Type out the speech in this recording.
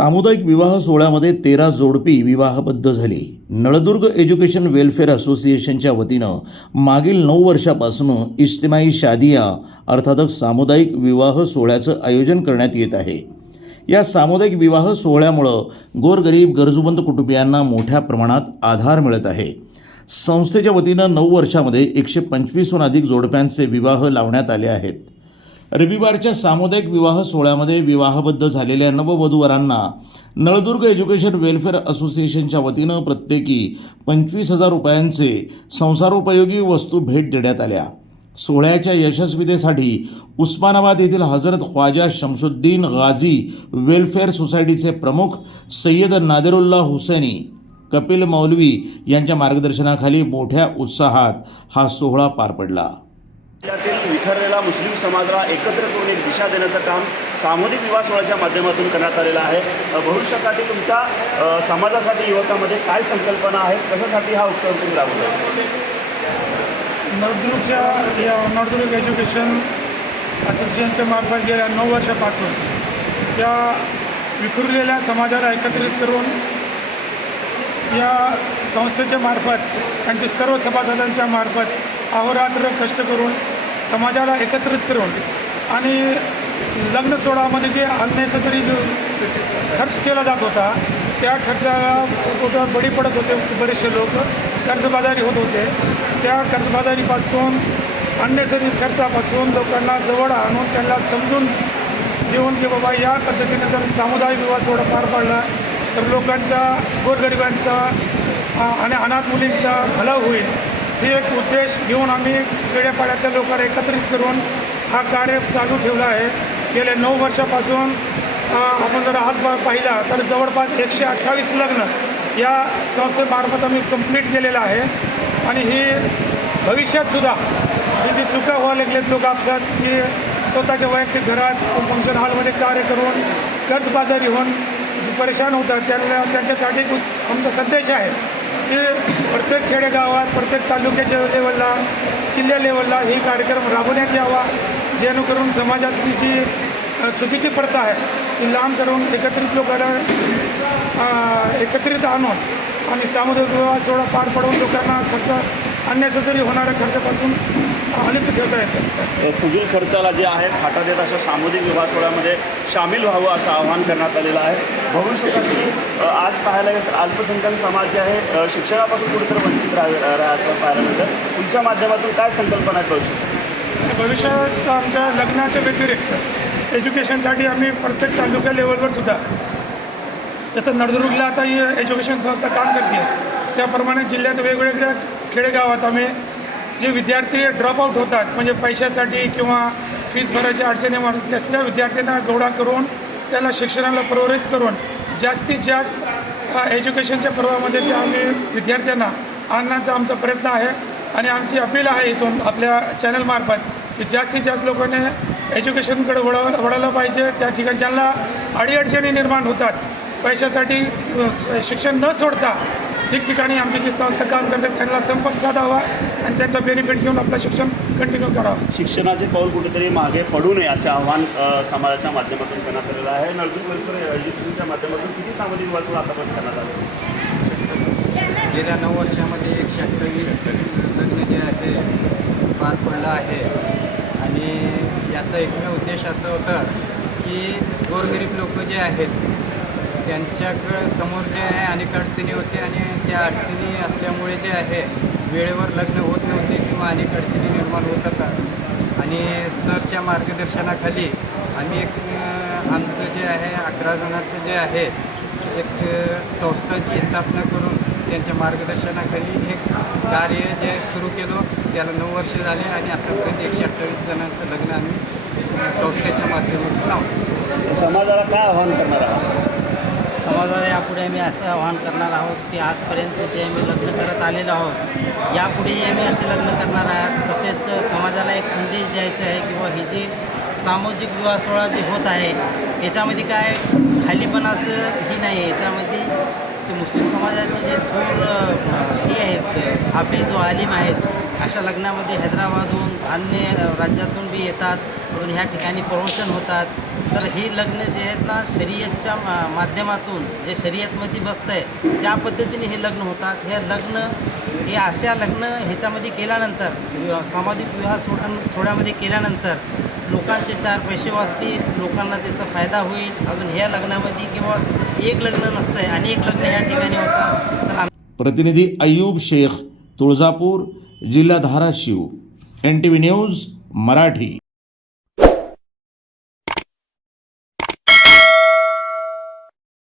सामुदायिक विवाह सोहळ्यामध्ये तेरा जोडपी विवाहबद्ध झाली. नळदुर्ग एज्युकेशन वेलफेअर असोसिएशनच्या वतीनं मागील नऊ वर्षापासून इज्तिमाई शादिया अर्थातच सामुदायिक विवाह सोहळ्याचं आयोजन करण्यात येत आहे. या सामुदायिक विवाह सोहळ्यामुळं गोरगरीब गरजूबंद कुटुंबियांना मोठ्या प्रमाणात आधार मिळत आहे. संस्थेच्या वतीनं नऊ वर्षामध्ये एकशे पंचवीसहून अधिक जोडप्यांचे विवाह लावण्यात आले आहेत. रविवारच्या सामुदायिक विवाह सोहळ्यामध्ये विवाहबद्ध झालेल्या नववधूवरांना नळदुर्ग एज्युकेशन वेलफेअर असोसिएशनच्या वतीनं प्रत्येकी पंचवीस हजार रुपयांचे संसारोपयोगी वस्तू भेट देण्यात आल्या. सोहळ्याच्या यशस्वीतेसाठी उस्मानाबाद येथील हजरत ख्वाजा शमसुद्दीन गाझी वेलफेअर सोसायटीचे प्रमुख सय्यद नादिरुल्ला हुसैनी कपिल मौलवी यांच्या मार्गदर्शनाखाली मोठ्या उत्साहात हा सोहळा पार पडला. विखरलेला मुस्लिम समाजाला एकत्र करून एक दिशा देण्याचं काम सामूहिक विवाह सोहळ्याच्या माध्यमातून करण्यात आलेलं आहे. भविष्यासाठी तुमच्या समाजासाठी युवकामध्ये काय संकल्पना आहे? कशासाठी हा उपक्रम तुम्ही राबवता नवदुर्गच्या या नवदुर्ग एज्युकेशन असोसिएशनच्या मार्फत गेल्या नऊ वर्षापासून त्या विखुरलेल्या समाजाला एकत्रित करून या संस्थेच्या मार्फत त्यांच्या सर्व सभासदांच्या मार्फत अहोरात्र कष्ट करून समाजाला एकत्रित करून आणि लग्न सोहळामध्ये जे अननेसेसरी जो खर्च केला जात होता त्या खर्चाला कुठं बळी पडत होते बरेचसे लोक. कर्जबाजारी होत होते. त्या कर्जबाजारीपासून अननेसरी खर्चापासून लोकांना जवळ आणून त्यांना समजून देऊन की बाबा या पद्धतीने जर सामुदायिक विवाह सोहळा पार पाडला तर लोकांचा गोरगरिबांचा आणि अनाथ मुलींचा भला होईल. हे एक उद्देश घेऊन आम्ही खेड्यापाड्यातल्या लोकांना एकत्रित करून हा कार्य चालू ठेवला आहे. गेल्या नऊ वर्षापासून आपण जर आज पाहिला तर जवळपास एकशे अठ्ठावीस लग्न या संस्थेमार्फत आम्ही कंप्लीट केलेलं आहे. आणि ही भविष्यातसुद्धा ही जी चुका व्हावं लागलेत लोक आपल्यात की स्वतःच्या वैयक्तिक घरात फंक्शन हॉलमध्ये कार्य करून कर्जबाजारी होऊन परेशान होतात. त्यांना त्यांच्यासाठी आमचा संदेश आहे की प्रत्येक खेडेगावात प्रत्येक तालुक्याच्या लेवलला जिल्हा लेवलला ही कार्यक्रम राबवण्यात यावा जेणेकरून समाजातली जी चुकीची प्रथा आहे ती लांब करून एकत्रित लोकांना एकत्रित आणून आणि सामुदायिक विवाह सोहळा पार पडून लोकांना खर्च अननेसेसरी होणाऱ्या खर्चापासून अलिप्त ठेवता येतं. फुजूल खर्चाला जे आहे फाटा देत अशा सामूहिक विवाह सोहळ्यामध्ये सामील व्हावं असं आवाहन करण्यात आलेलं आहे. भविष्यासाठी आज पाहायला गेलं तर अल्पसंख्याक समाज जे आहे शिक्षणापासून कुठेतरी वंचित राहावे राहतं पाहायला मिळतं तुमच्या माध्यमातून काय संकल्पना भविष्यात? आणि भविष्यात आमच्या लग्नाच्या व्यतिरिक्त एज्युकेशनसाठी आम्ही प्रत्येक तालुका लेवलवर सुद्धा जसं नळदुर्गला आता ही एज्युकेशन संस्था काम करते. आहे त्याप्रमाणे जिल्ह्यात वेगवेगळ्या खेडेगावात आम्ही जे विद्यार्थी ड्रॉपआउट होतात म्हणजे पैशासाठी किंवा फीस भरायच्या अडचणी वाढत असल्या विद्यार्थ्यांना गोळा करून त्याला शिक्षणाला प्रवृत्त करून जास्तीत जास्त एज्युकेशनच्या पर्वामध्ये ते आम्ही विद्यार्थ्यांना आणण्याचा आमचा प्रयत्न आहे. आणि आमची अपील आहे इथून आपल्या चॅनलमार्फत की जास्तीत जास्त लोकांनी एज्युकेशनकडे वळ वळायला पाहिजे. त्या ठिकाणी ज्यांना अडीअडचणी निर्माण होतात पैशासाठी शिक्षण न सोडता ठिकठिकाणी आमची जी संस्था काम करतात त्यांना संपर्क साधावा आणि त्याचा बेनिफिट घेऊन आपलं शिक्षण कंटिन्यू करावं. शिक्षणाचे पाऊल कुठेतरी मागे पडू नये असे आव्हान समाजाच्या माध्यमातून करण्यात आलेलं आहे. नळदुर्ग वेलफेअर एज्युकेशनच्या माध्यमातून किती सामाजिक सोहळा आतापर्यंत करण्यात आले? गेल्या नऊ वर्षामध्ये एकशे अठ्ठावीस लग्न जे आहे पार पडलं आहे. आणि याचा एकमेव उद्देश असं होतं की गोरगरीब लोक जे आहेत त्यांच्याकडं समोर जे आहे अनेक अडचणी होते आणि त्या अडचणी असल्यामुळे जे आहे वेळेवर लग्न होत नव्हते किंवा अनेक अडचणी निर्माण होत होतात. आणि सरच्या मार्गदर्शनाखाली आम्ही एक आमचं जे आहे अकरा जणांचं जे आहे एक संस्थांची स्थापना करून त्यांच्या मार्गदर्शनाखाली एक कार्य जे सुरू केलं. त्याला नऊ वर्ष झाले आणि आतापर्यंत एकशे अठ्ठावीस जणांचं लग्न आम्ही संस्थेच्या माध्यमातून लावतो समाजाला काय आव्हान करणार आहात? समाजाला यापुढे आम्ही असं आवाहन करणार आहोत की आजपर्यंत जे आम्ही लग्न करत आलेलो आहोत यापुढेही आम्ही असे लग्न करणार आहोत. तसेच समाजाला एक संदेश द्यायचा आहे किंवा ही जी सामाजिक विवाह सोहळा जे होत आहे याच्यामध्ये काय खालीपणाचं ही नाही याच्यामध्ये ते मुस्लिम समाजाचे जे थोर हे आहेत हाफिज व आलिम आहेत अशा लग्नामध्ये हैदराबादहून अन्य राज्यातून बी येतात. म्हणून ह्या ठिकाणी प्रमोशन होतात. तर ही लग्न जे आहेत ना शर्यतच्या मा- माध्यमातून जे शर्यतमध्ये बसतं आहे त्या पद्धतीने हे लग्न होतात. हे लग्न हे अशा लग्न ह्याच्यामध्ये केल्यानंतर सामाजिक विवाह सोडा सोहळ्यामध्ये केल्यानंतर लोकांचे चार पैसे वाचतील लोकांना त्याचा फायदा होईल. अजून ह्या लग्नामध्ये किंवा एक लग्न नसतं आहे अनेक लग्न ह्या ठिकाणी होतात. तर प्रतिनिधी अयूब शेख तुळजापूर जिल्हा Dharashiv N T V news Marathi.